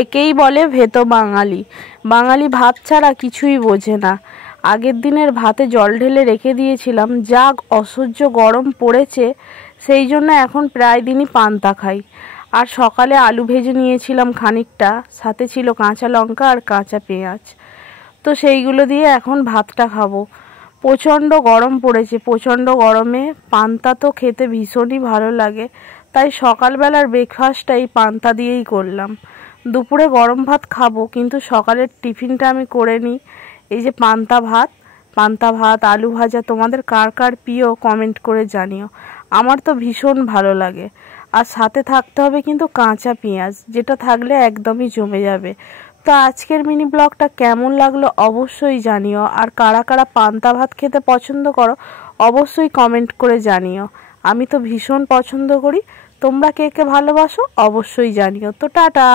একেই বলে ভেতো বাঙালি। বাঙালি ভাত ছাড়া কিছুই বোঝে না। আগের দিনের ভাতে জল ঢেলে রেখে দিয়েছিলাম, যা অসহ্য গরম পড়েছে, সেই জন্য এখন প্রায় দিনই পান্তা খাই। আর সকালে আলু ভেজে নিয়েছিলাম খানিকটা, সাথে ছিল কাঁচা লঙ্কা আর কাঁচা পেঁয়াজ। তো সেইগুলো দিয়ে এখন ভাতটা খাবো। প্রচণ্ড গরম পড়েছে, প্রচণ্ড গরমে পান্তা তো খেতে ভীষণই ভালো লাগে, তাই সকালবেলার ব্রেকফাস্টটাই পান্তা দিয়েই করলাম। দুপুরে গরম ভাত খাবো, কিন্তু সকালের টিফিনটা আমি করে নিই। এই যে পান্তা ভাত আলু ভাজা, তোমাদের কার কার প্রিয় কমেন্ট করে জানিও। আমার তো ভীষণ ভালো লাগে। আর সাথে থাকতে হবে কিন্তু কাঁচা পেঁয়াজ, যেটা থাকলে একদমই জমে যাবে। তো আজকের মিনি ব্লগটা কেমন লাগলো অবশ্যই জানিও। আর কারা কারা পান্তা ভাত খেতে পছন্দ করো অবশ্যই কমেন্ট করে জানিও। আমি তো ভীষণ পছন্দ করি। তোমরা কে কে ভালোবাসো অবশ্যই জানিও। তো টাটা।